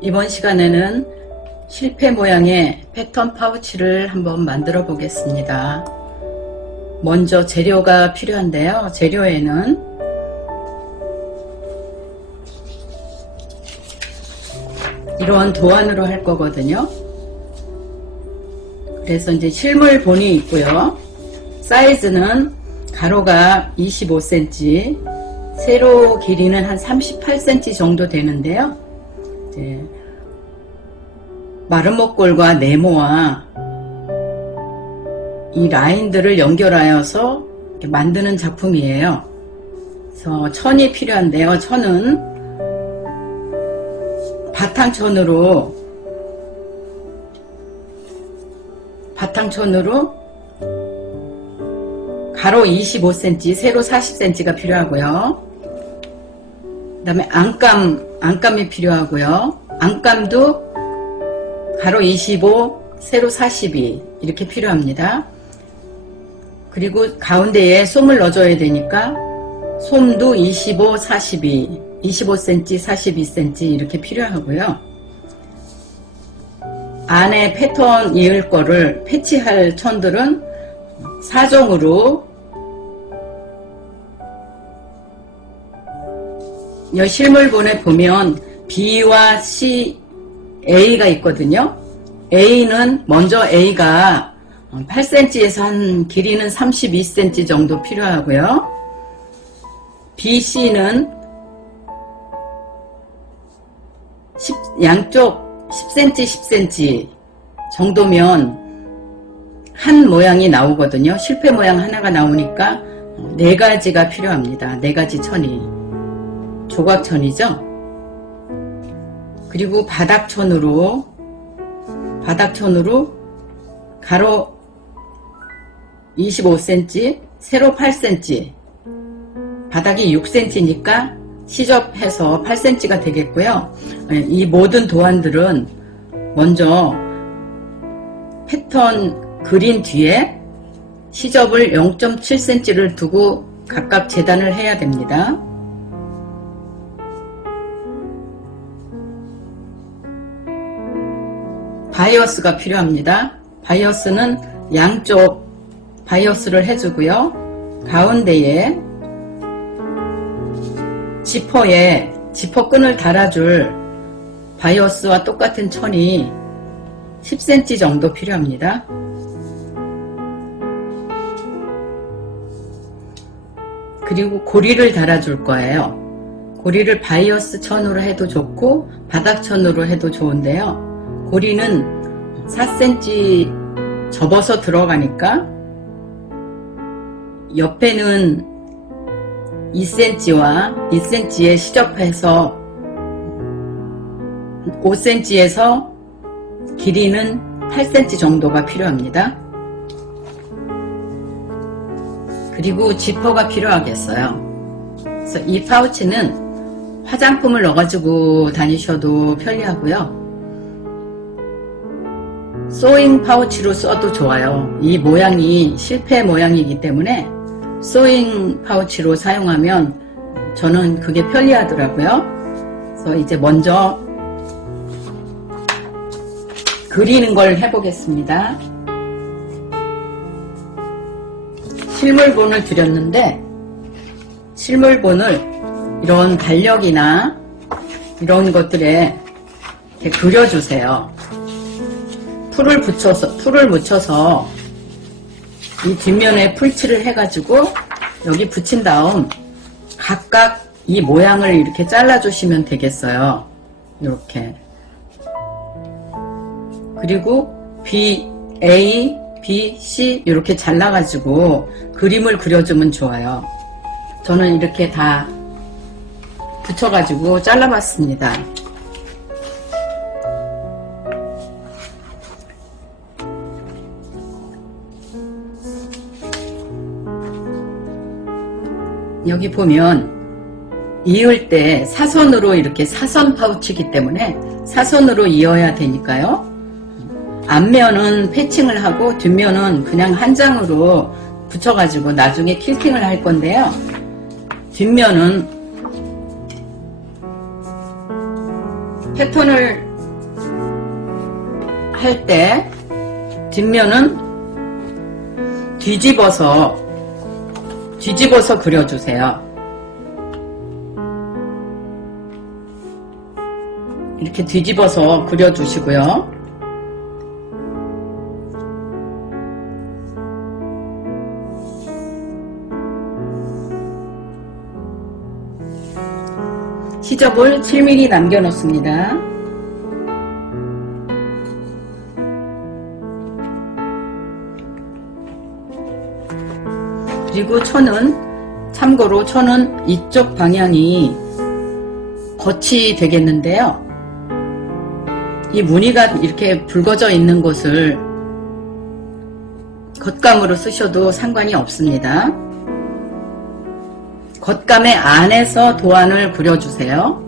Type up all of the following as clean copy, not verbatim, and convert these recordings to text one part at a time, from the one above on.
이번 시간에는 실패 모양의 패턴 파우치를 한번 만들어 보겠습니다. 먼저 재료가 필요한데요. 재료에는 이런 도안으로 할 거거든요. 그래서 이제 실물본이 있고요. 사이즈는 가로가 25cm, 세로 길이는 한 38cm 정도 되는데요. 이제 마름모꼴과 네모와 이 라인들을 연결하여서 이렇게 만드는 작품이에요. 그래서 천이 필요한데요. 천은 바탕천으로 가로 25cm, 세로 40cm가 필요하고요. 그 다음에 안감이 필요하고요. 안감도 가로 25, 세로 42 이렇게 필요합니다. 그리고 가운데에 솜을 넣어줘야 되니까 솜도 25, 42, 25cm, 42cm 이렇게 필요하고요. 안에 패턴 이을 거를 패치할 천들은 4종으로 이 실물본에 보면 B와 C, A가 있거든요. A는 먼저 A가 8cm에서 한 길이는 32cm 정도 필요하고요. B, C는 양쪽 10cm, 10cm 정도면 한 모양이 나오거든요. 실패 모양 하나가 나오니까 4가지가 필요합니다. 4가지 천이. 조각천이죠. 그리고 바닥천으로 가로 25cm, 세로 8cm, 바닥이 6cm니까 시접해서 8cm가 되겠고요. 이 모든 도안들은 먼저 패턴 그린 뒤에 시접을 0.7cm를 두고 각각 재단을 해야 됩니다. 바이어스가 필요합니다. 바이어스는 양쪽 바이어스를 해주고요. 가운데에 지퍼에 지퍼끈을 달아줄 바이어스와 똑같은 천이 10cm 정도 필요합니다. 그리고 고리를 달아줄 거예요. 고리를 바이어스 천으로 해도 좋고 바닥천으로 해도 좋은데요. 고리는 4cm 접어서 들어가니까 옆에는 2cm와 2cm에 시접해서 5cm에서 길이는 8cm 정도가 필요합니다. 그리고 지퍼가 필요하겠어요. 그래서 이 파우치는 화장품을 넣어가지고 다니셔도 편리하고요. 소잉 파우치로 써도 좋아요. 이 모양이 실패 모양이기 때문에 소잉 파우치로 사용하면 저는 그게 편리하더라고요. 그래서 이제 먼저 그리는 걸 해보겠습니다. 실물본을 드렸는데 실물본을 이런 달력이나 이런 것들에 이렇게 그려주세요. 풀을 묻혀서 이 뒷면에 풀칠을 해가지고 여기 붙인 다음 각각 이 모양을 이렇게 잘라주시면 되겠어요. 이렇게. 그리고 B, A, B, C 이렇게 잘라가지고 그림을 그려주면 좋아요. 저는 이렇게 다 붙여가지고 잘라봤습니다. 여기 보면 이을 때 사선으로 이렇게 사선 파우치이기 때문에 사선으로 이어야 되니까요. 앞면은 패칭을 하고 뒷면은 그냥 한 장으로 붙여가지고 나중에 퀼팅을 할 건데요. 뒷면은 패턴을 할 때 뒷면은 뒤집어서 그려주세요. 이렇게 뒤집어서 그려주시고요. 시접을 7mm 남겨 놓습니다. 그리고 참고로 천은 이쪽 방향이 겉이 되겠는데요. 이 무늬가 이렇게 붉어져 있는 곳을 겉감으로 쓰셔도 상관이 없습니다. 겉감의 안에서 도안을 그려주세요.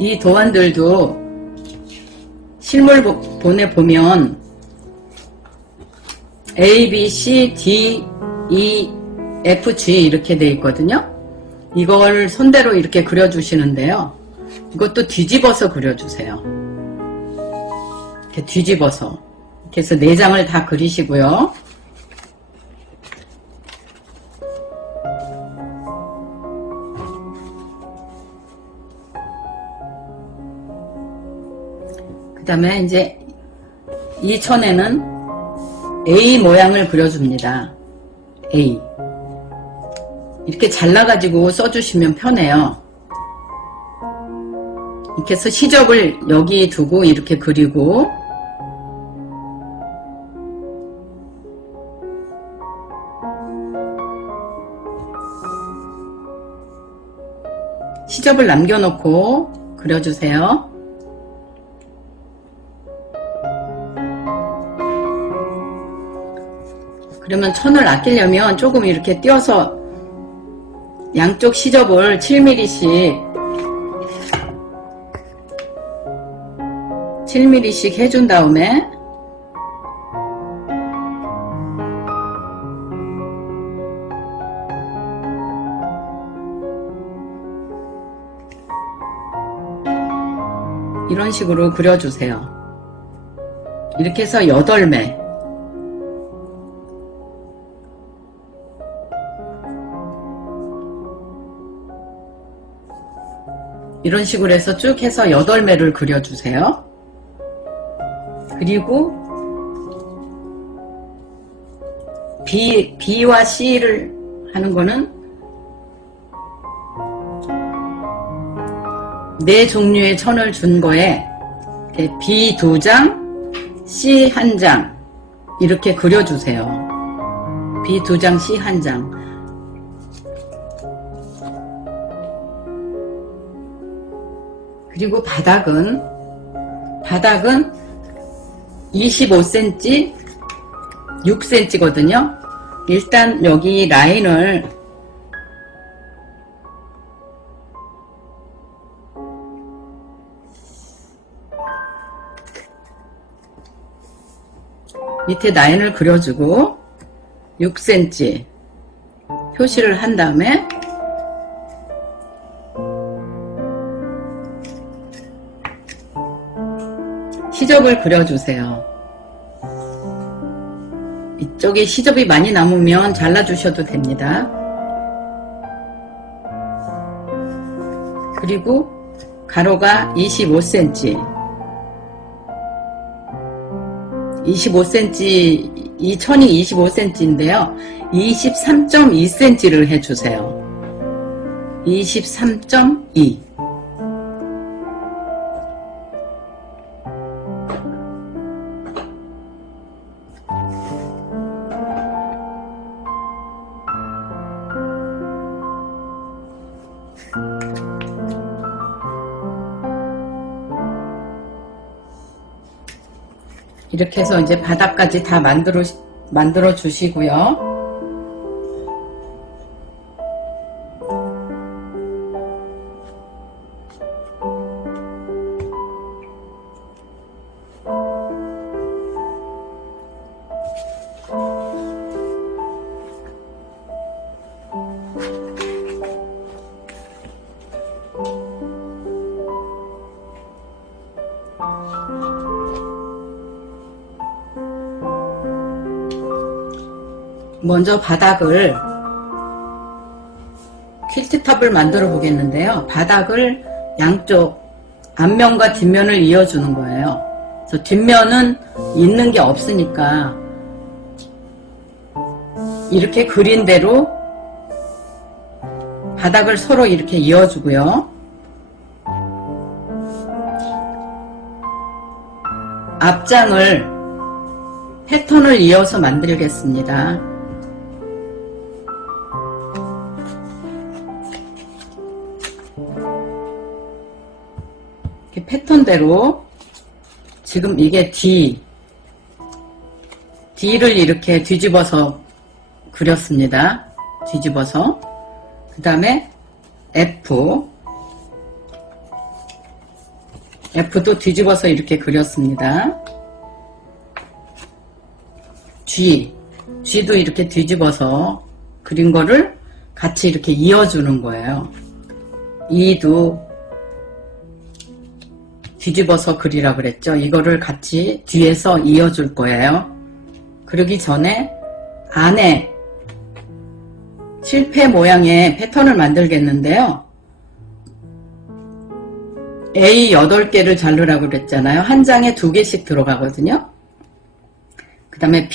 이 도안들도 실물본에 보면 A, B, C, D, E, F, G 이렇게 되어 있거든요. 이걸 손대로 이렇게 그려주시는데요. 이것도 뒤집어서 그려주세요. 이렇게 뒤집어서. 이렇게 해서 4장을 다 그리시고요. 그 다음에 이제 이 천에는 A 모양을 그려줍니다. A. 이렇게 잘라가지고 써주시면 편해요. 이렇게 해서 시접을 여기 두고 이렇게 그리고 시접을 남겨놓고 그려주세요. 그러면 천을 아끼려면 조금 이렇게 띄어서 양쪽 시접을 7mm씩 해준 다음에 이런 식으로 그려주세요. 이렇게 해서 8매 이런 식으로 해서 쭉 해서 8매를 그려주세요. 그리고 B와 C를 하는 거는 4종류의 천을 준 거에 B 2장, C 1장 이렇게 그려주세요. B 2장, C 1장. 그리고 바닥은 25cm, 6cm거든요. 일단 여기 라인을 밑에 라인을 그려주고 6cm 표시를 한 다음에 시접을 그려주세요. 이쪽에 시접이 많이 남으면 잘라주셔도 됩니다. 그리고 가로가 25cm, 이 천이 25cm인데요. 23.2cm를 해주세요. 23.2. 이렇게 해서 이제 바닥까지 다 만들어 주시고요. 먼저 바닥을 퀼트탑을 만들어 보겠는데요. 바닥을 양쪽 앞면과 뒷면을 이어주는 거예요. 그래서 뒷면은 있는 게 없으니까 이렇게 그린 대로 바닥을 서로 이렇게 이어주고요. 앞장을 패턴을 이어서 만들겠습니다. 이렇게 패턴대로 지금 이게 D를 이렇게 뒤집어서 그렸습니다. 뒤집어서 그 다음에 F도 뒤집어서 이렇게 그렸습니다. G도 이렇게 뒤집어서 그린 거를 같이 이렇게 이어주는 거예요. E도 뒤집어서 그리라 그랬죠. 이거를 같이 뒤에서 이어줄 거예요. 그러기 전에 안에 실패 모양의 패턴을 만들겠는데요. A 8개를 자르라고 그랬잖아요. 한 장에 2개씩 들어가거든요. 그 다음에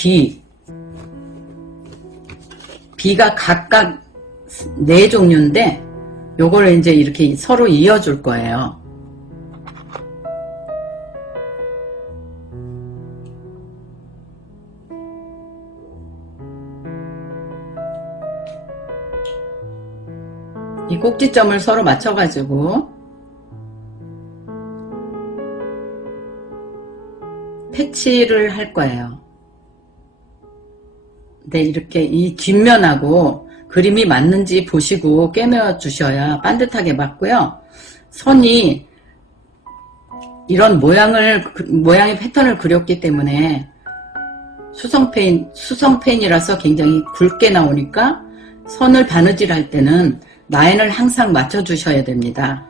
B가 각각 4종류인데 요거를 이제 이렇게 서로 이어줄 거예요. 이 꼭지점을 서로 맞춰가지고 패치를 할 거예요. 네, 이렇게 이 뒷면하고 그림이 맞는지 보시고 꿰매어 주셔야 반듯하게 맞고요. 선이 이런 모양의 패턴을 그렸기 때문에 수성페인이라서 굉장히 굵게 나오니까 선을 바느질 할 때는 라인을 항상 맞춰 주셔야 됩니다.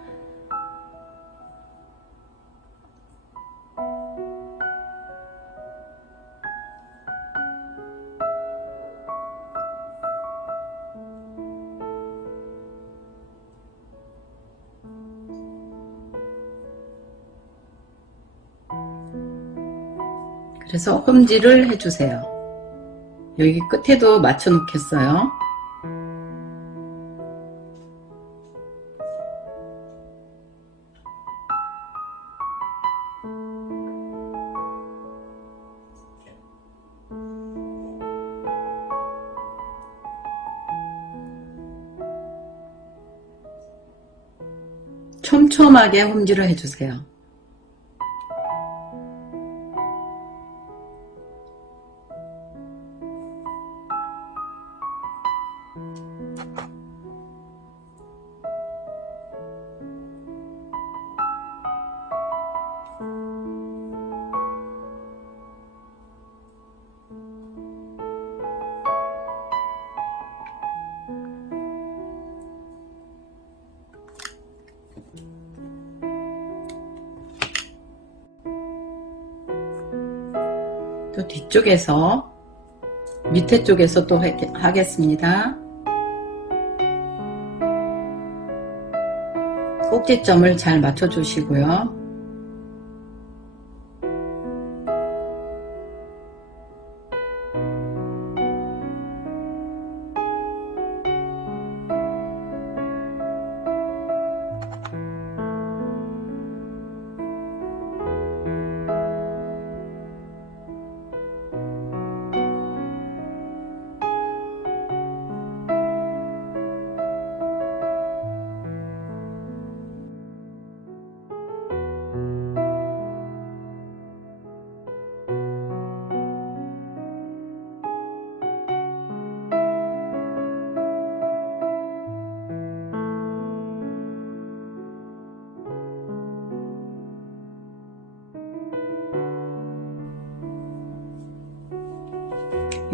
그래서 홈질을 해주세요. 여기 끝에도 맞춰 놓겠어요. 촘촘하게 홈질을 해주세요. 또 뒤쪽에서 밑에 쪽에서 또 하겠습니다. 꼭지점을 잘 맞춰 주시고요.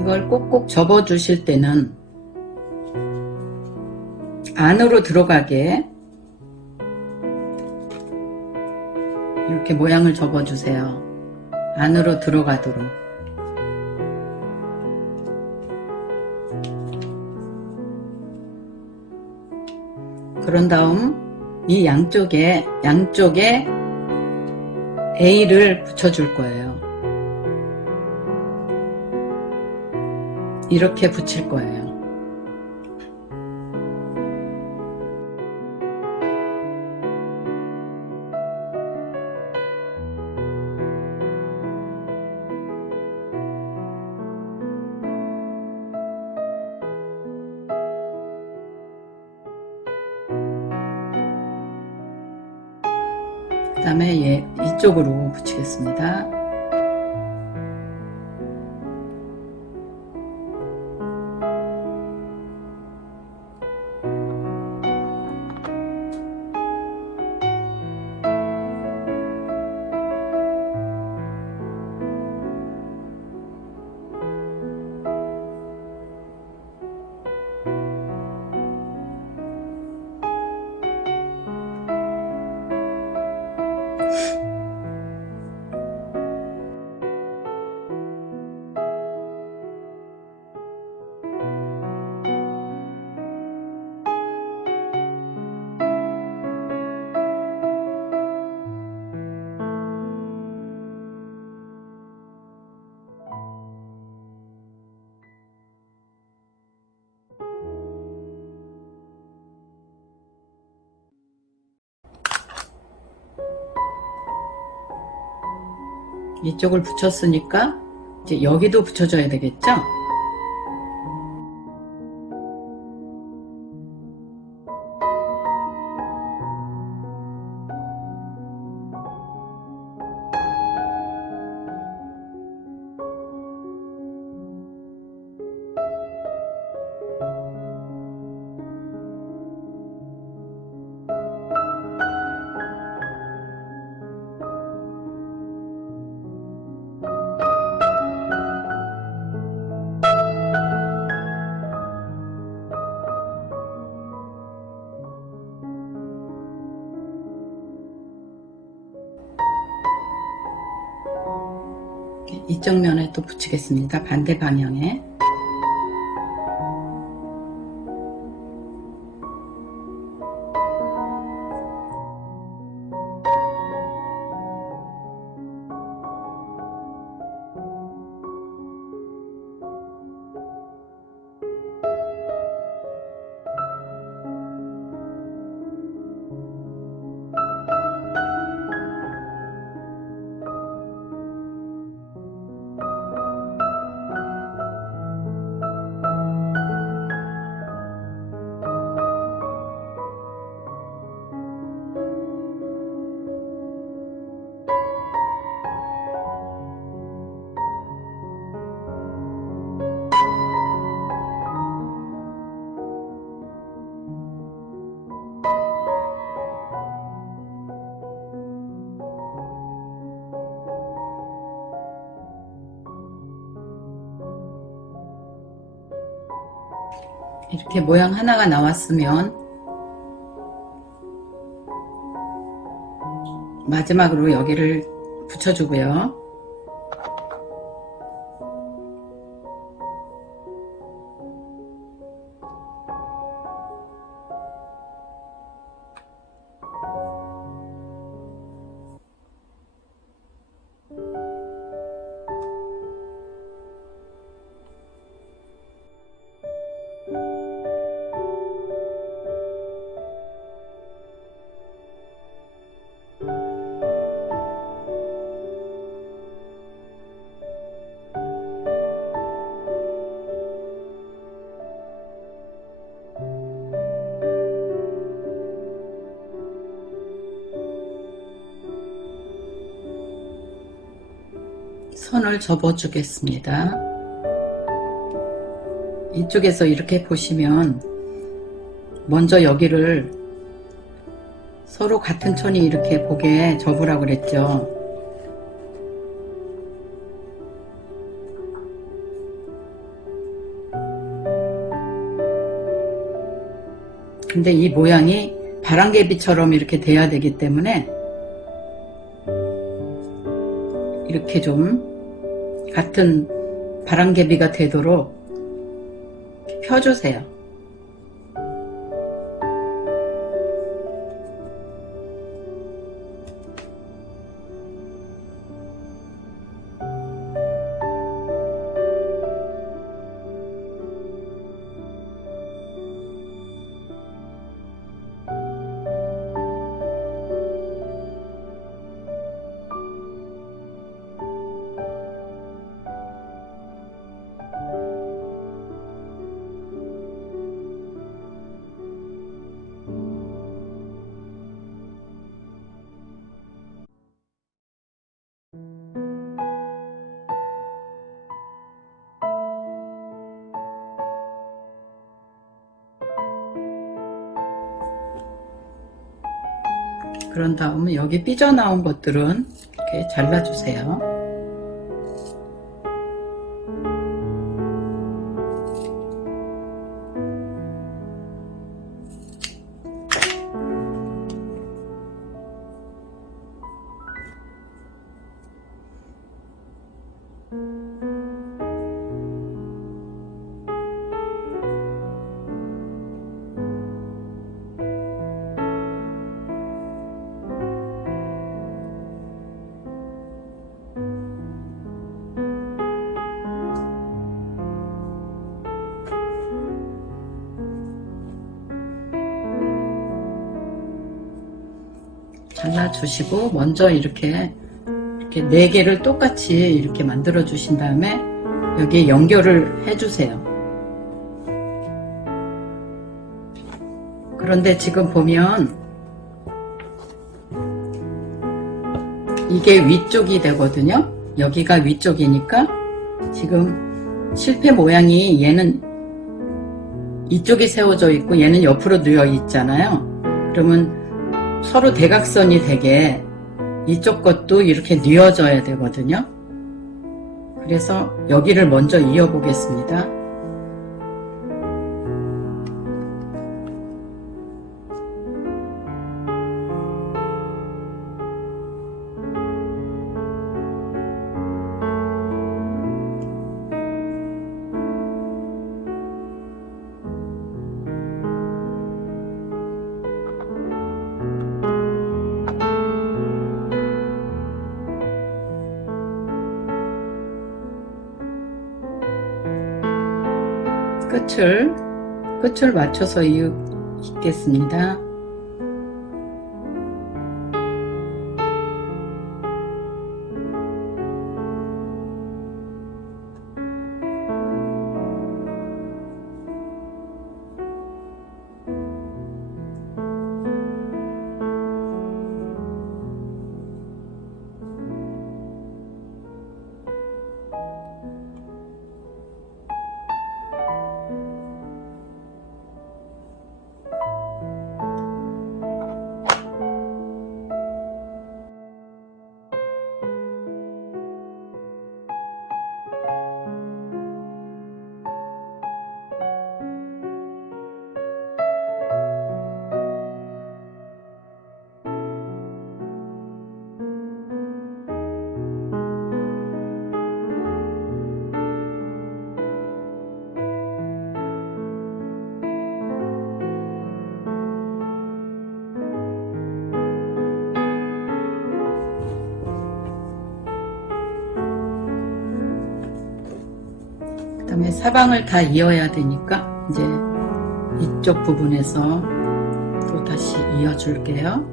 이걸 꼭꼭 접어 주실 때는 안으로 들어가게 이렇게 모양을 접어 주세요. 안으로 들어가도록. 그런 다음 이 양쪽에 A를 붙여줄 거예요. 이렇게 붙일 거예요. 그 다음에 이쪽으로 붙이겠습니다. 이쪽을 붙였으니까 이제 여기도 붙여줘야 되겠죠? 이쪽 면에 또 붙이겠습니다. 반대 방향에. 이렇게 모양 하나가 나왔으면 마지막으로 여기를 붙여주고요. 선을 접어 주겠습니다. 이쪽에서 이렇게 보시면 먼저 여기를 서로 같은 천이 이렇게 보게 접으라고 그랬죠. 근데 이 모양이 바람개비처럼 이렇게 돼야 되기 때문에 이렇게 좀 같은 바람개비가 되도록 펴주세요. 그런 다음에 여기 삐져나온 것들은 이렇게 잘라주세요. 잘라주시고 먼저 이렇게 4개를 똑같이 이렇게 만들어 주신 다음에 여기에 연결을 해주세요. 그런데 지금 보면 이게 위쪽이 되거든요. 여기가 위쪽이니까 지금 실패 모양이 얘는 이쪽이 세워져 있고 얘는 옆으로 누워 있잖아요. 그러면 서로 대각선이 되게 이쪽 것도 이렇게 뉘어져야 되거든요. 그래서 여기를 먼저 이어 보겠습니다. 끝을 맞춰서 잇겠습니다. 그 다음에 사방을 다 이어야 되니까 이제 이쪽 부분에서 또 다시 이어줄게요.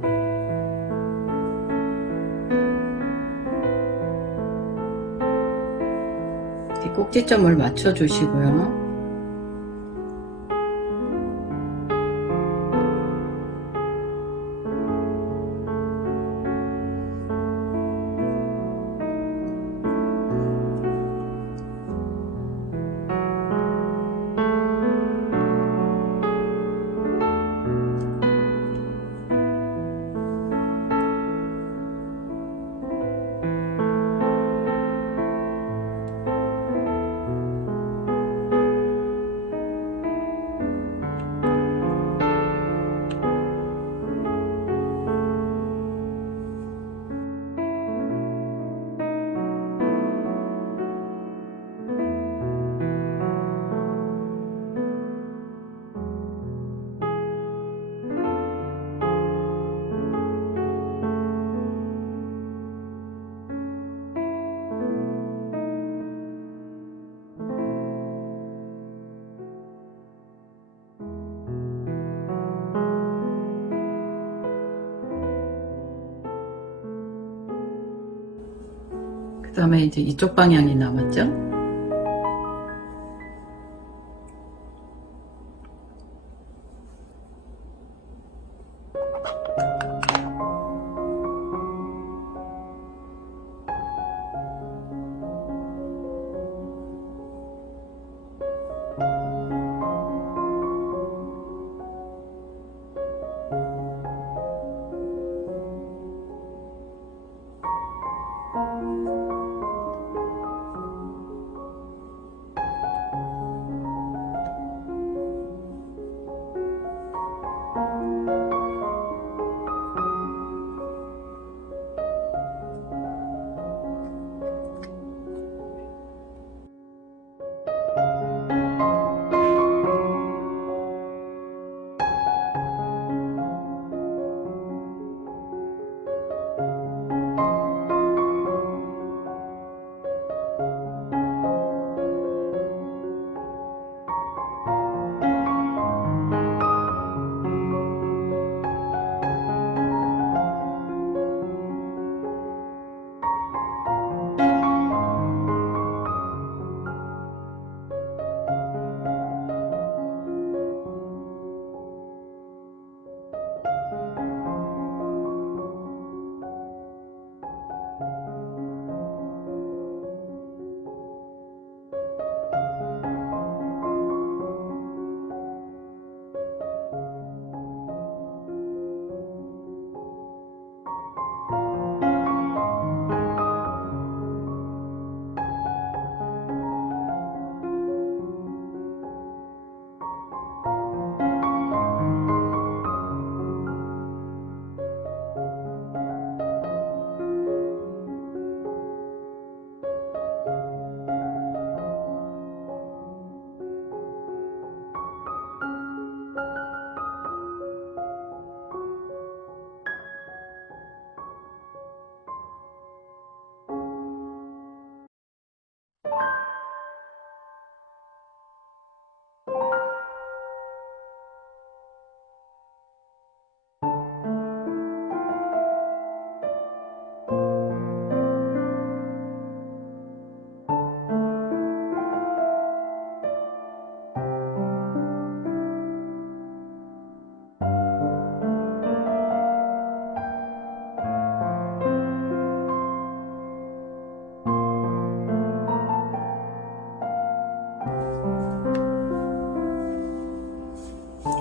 이렇게 꼭지점을 맞춰 주시고요. 그 다음에 이제 이쪽 방향이 남았죠.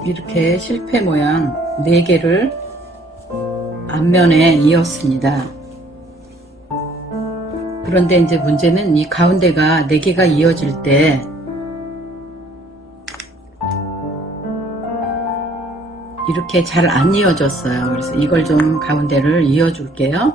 이렇게 실패 모양 4개를 앞면에 이었습니다. 그런데 이제 문제는 이 가운데가 4개가 이어질 때 이렇게 잘 안 이어졌어요. 그래서 이걸 좀 가운데를 이어 줄게요.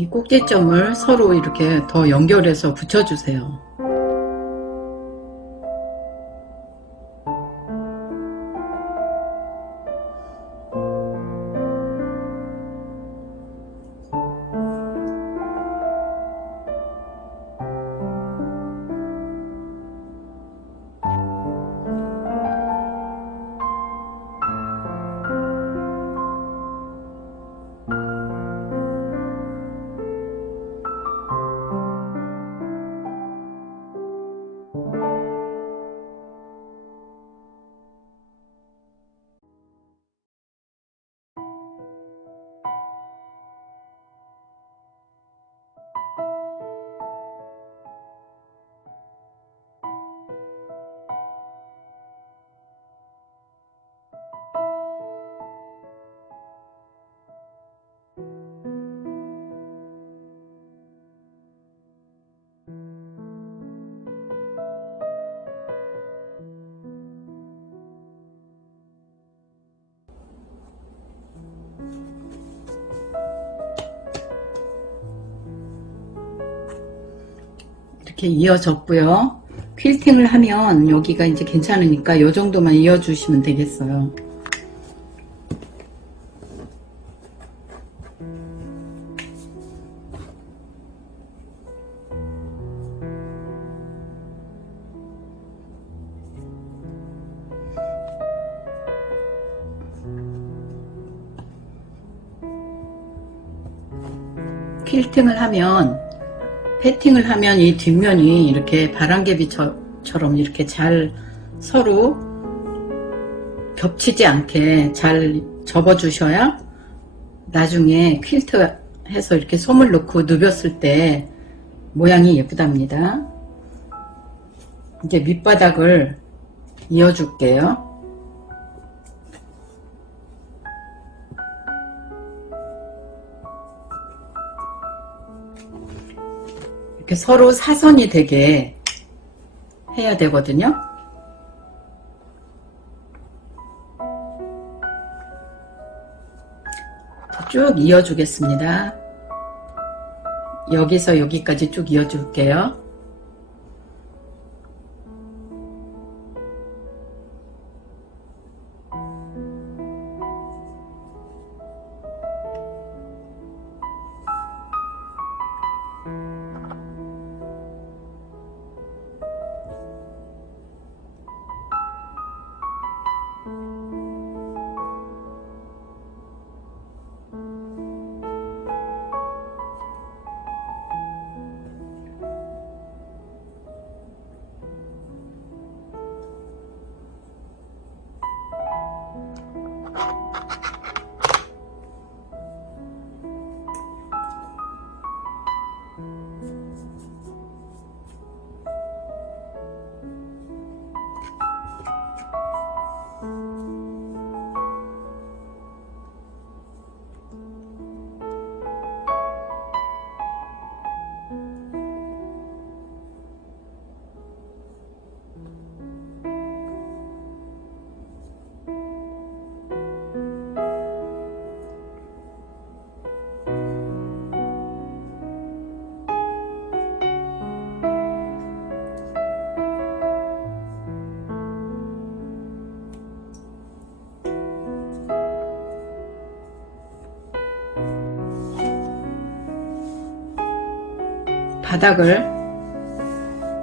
이 꼭지점을 서로 이렇게 더 연결해서 붙여주세요. 이렇게 이어졌고요. 퀼팅을 하면 여기가 이제 괜찮으니까 이 정도만 이어주시면 되겠어요. 퀼팅을 하면 패팅을 하면 이 뒷면이 이렇게 바람개비처럼 이렇게 잘 서로 겹치지 않게 잘 접어 주셔야 나중에 퀼트 해서 이렇게 솜을 넣고 누볐을 때 모양이 예쁘답니다. 이제 밑바닥을 이어 줄게요. 이렇게 서로 사선이 되게 해야 되거든요. 쭉 이어 주겠습니다. 여기서 여기까지 쭉 이어 줄게요.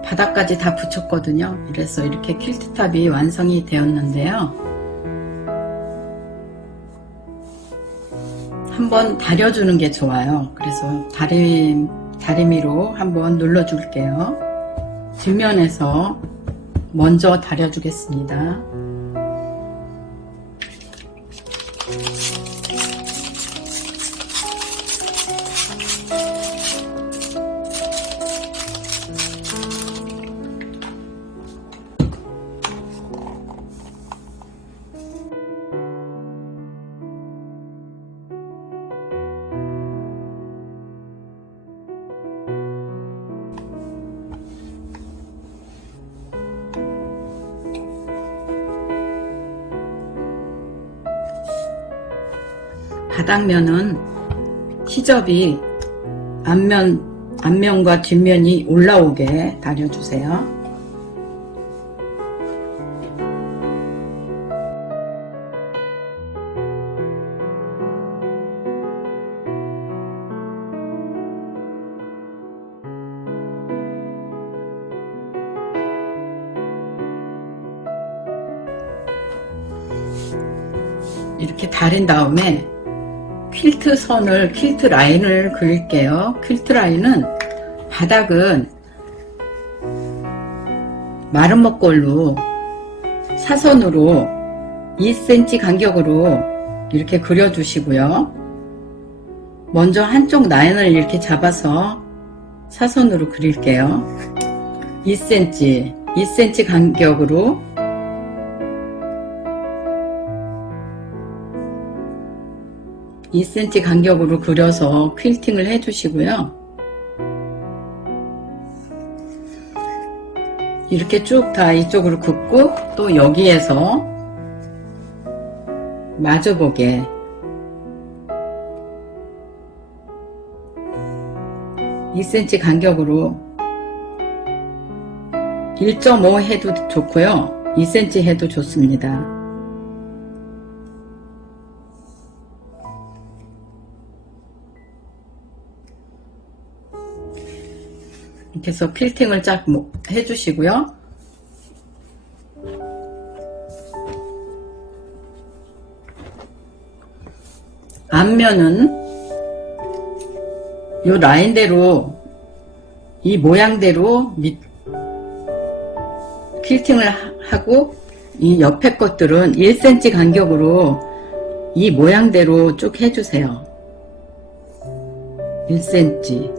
바닥까지 다 붙였거든요. 그래서 이렇게 퀼트탑이 완성이 되었는데요. 한번 다려주는 게 좋아요. 그래서 다리미로 한번 눌러줄게요. 뒷면에서 먼저 다려주겠습니다. 바닥면은 시접이 앞면과 뒷면이 올라오게 다려주세요. 이렇게 다린 다음에 퀼트 라인을 그릴게요. 퀼트 라인은 바닥은 마른 목걸로 사선으로 2cm 간격으로 이렇게 그려주시고요. 먼저 한쪽 라인을 이렇게 잡아서 사선으로 그릴게요. 2cm 간격으로 그려서 퀼팅을 해주시고요. 이렇게 쭉 다 이쪽으로 긋고 또 여기에서 마주보게 2cm 간격으로 1.5 해도 좋고요. 2cm 해도 좋습니다. 이렇게 해서 필팅을 쫙 해주시고요. 앞면은 이 라인대로 이 모양대로 필팅을 하고 이 옆에 것들은 1cm 간격으로 이 모양대로 쭉 해주세요. 1cm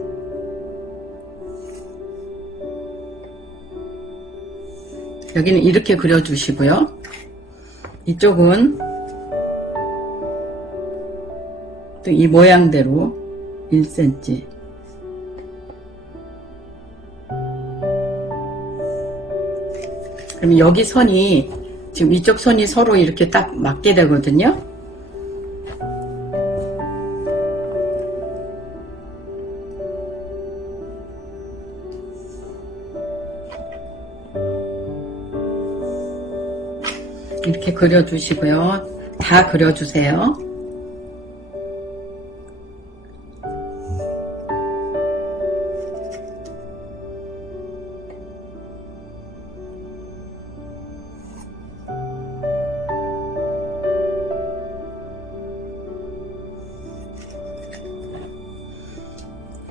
여기는 이렇게 그려주시고요. 이쪽은 또 이 모양대로 1cm 그러면 여기 선이 지금 이쪽 선이 서로 이렇게 딱 맞게 되거든요. 이렇게 그려주시고요. 다 그려주세요.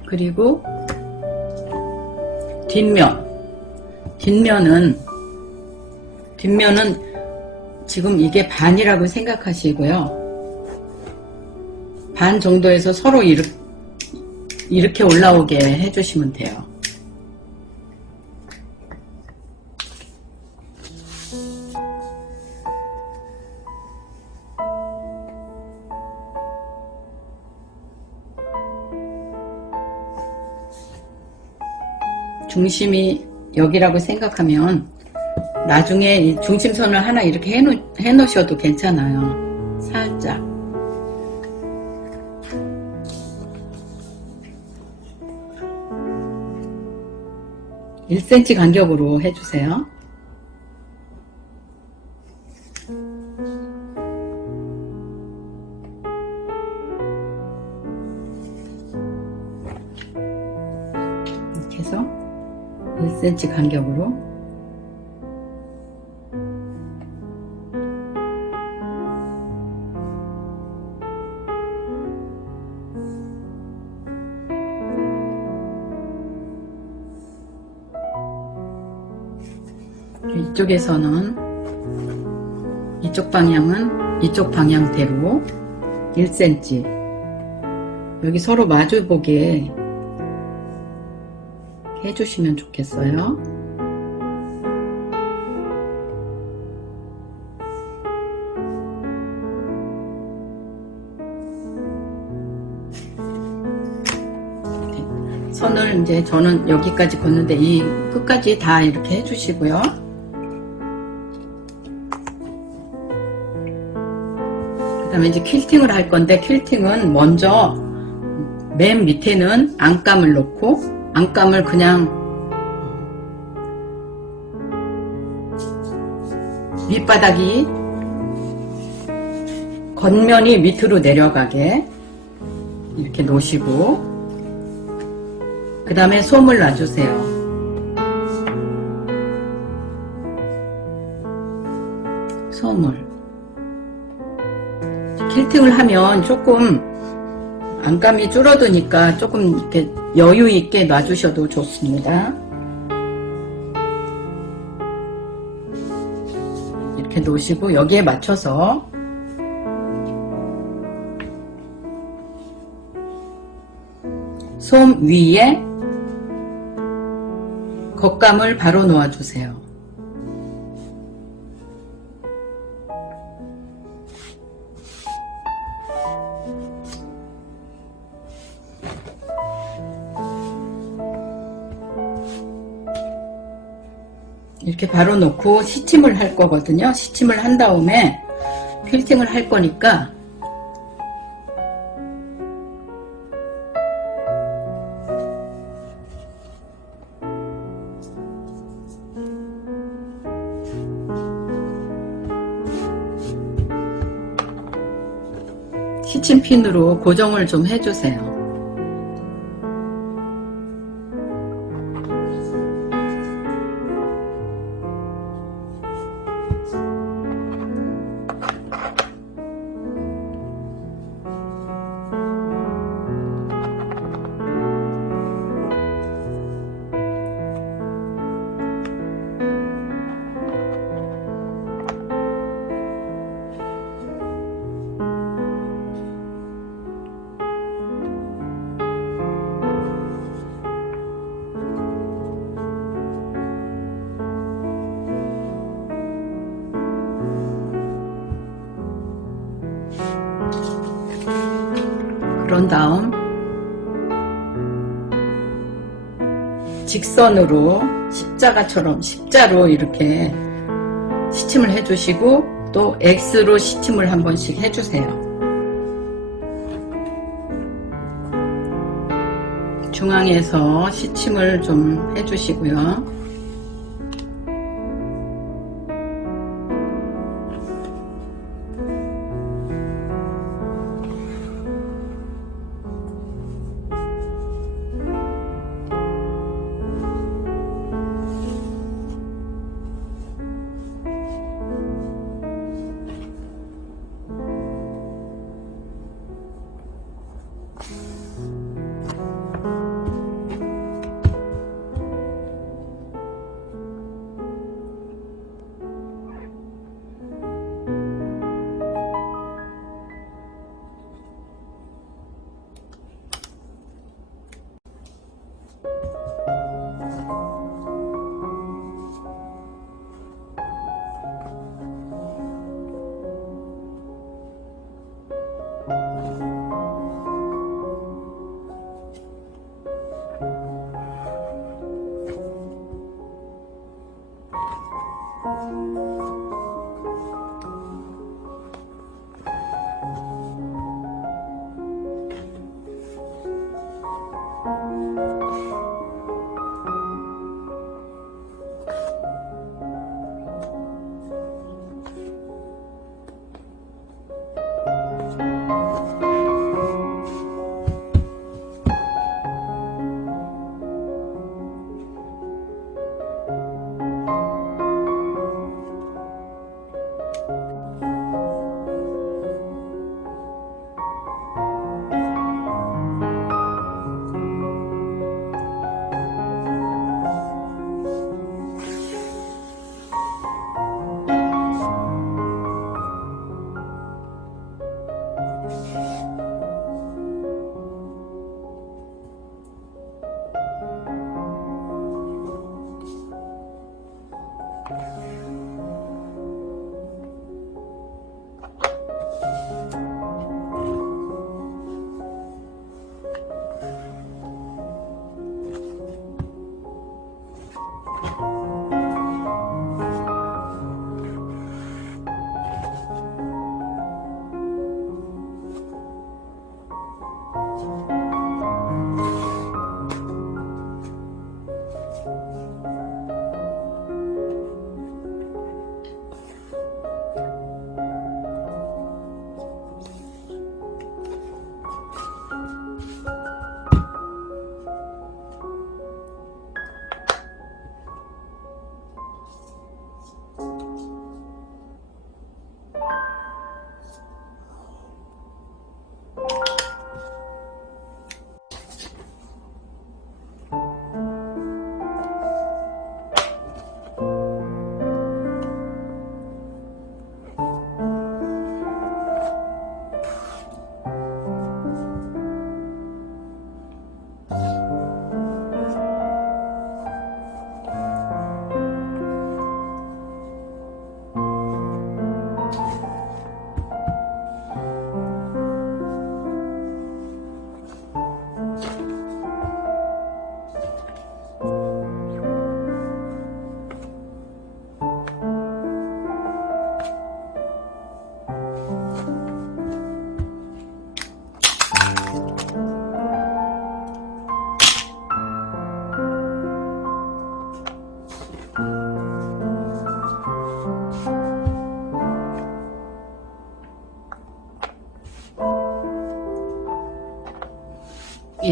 그리고 뒷면은 지금 이게 반이라고 생각하시고요. 반 정도에서 서로 이렇게 올라오게 해주시면 돼요. 중심이 여기라고 생각하면 나중에 이 중심선을 하나 이렇게 해놓으셔도 괜찮아요. 살짝. (1cm) 간격으로 해주세요. 이렇게 1cm 간격으로 이쪽에서는 이쪽 방향은 이쪽 방향대로 1cm 여기 서로 마주보게 해주시면 좋겠어요. 선을 이제 저는 여기까지 걷는데 이 끝까지 다 이렇게 해주시고요. 그 다음에 이제 퀼팅을 할 건데 퀼팅은 먼저 맨 밑에는 안감을 놓고 안감을 그냥 밑바닥이 겉면이 밑으로 내려가게 이렇게 놓으시고 그 다음에 솜을 놔주세요. 솜을 퀼팅을 하면 조금 안감이 줄어드니까 조금 이렇게 여유 있게 놔주셔도 좋습니다. 이렇게 놓으시고 여기에 맞춰서 솜 위에 겉감을 바로 놓아주세요. 이렇게 바로 놓고 시침을 할 거거든요. 시침을 한 다음에 퀼팅을 할 거니까 시침핀으로 고정을 좀 해주세요. 그런 다음 직선으로 십자가처럼 십자로 이렇게 시침을 해주시고 또 X로 시침을 한 번씩 해주세요. 중앙에서 시침을 좀 해주시고요.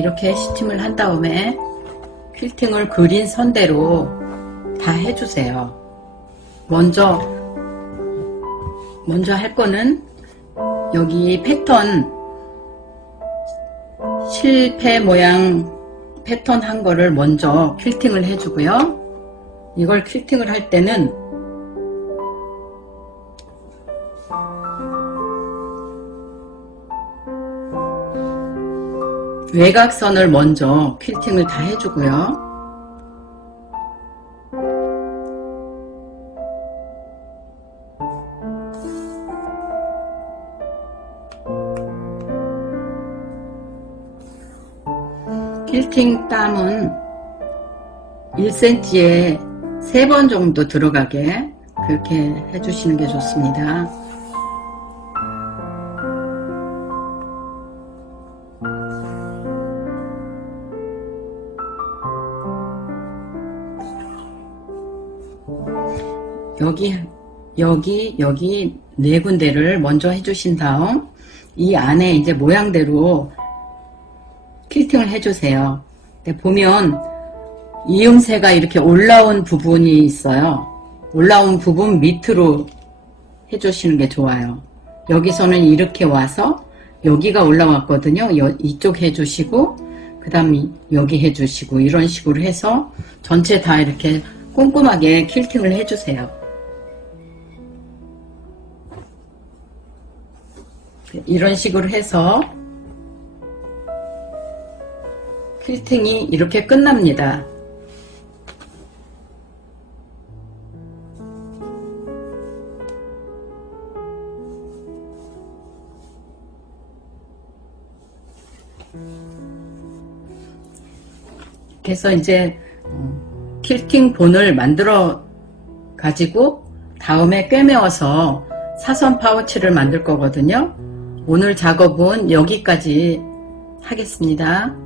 이렇게 시침을 한 다음에 퀼팅을 그린 선대로 다 해주세요. 먼저 할 거는 여기 패턴 실패 모양 패턴 한 거를 먼저 퀼팅을 해주고요. 이걸 퀼팅을 할 때는 외곽선을 먼저 퀼팅을 다 해주고요. 퀼팅 땀은 1cm에 3번 정도 들어가게 그렇게 해주시는 게 좋습니다. 여기 4군데를 먼저 해주신 다음 이 안에 이제 모양대로 퀼팅을 해주세요. 보면 이음새가 이렇게 올라온 부분이 있어요. 올라온 부분 밑으로 해주시는 게 좋아요. 여기서는 이렇게 와서 여기가 올라왔거든요. 이쪽 해주시고 그 다음 여기 해주시고 이런 식으로 해서 전체 다 이렇게 꼼꼼하게 퀼팅을 해주세요. 이런 식으로 해서 퀼팅이 이렇게 끝납니다. 그래서 이제 퀼팅 본을 만들어 가지고 다음에 꿰매어서 사선 파우치를 만들 거거든요. 오늘 작업은 여기까지 하겠습니다.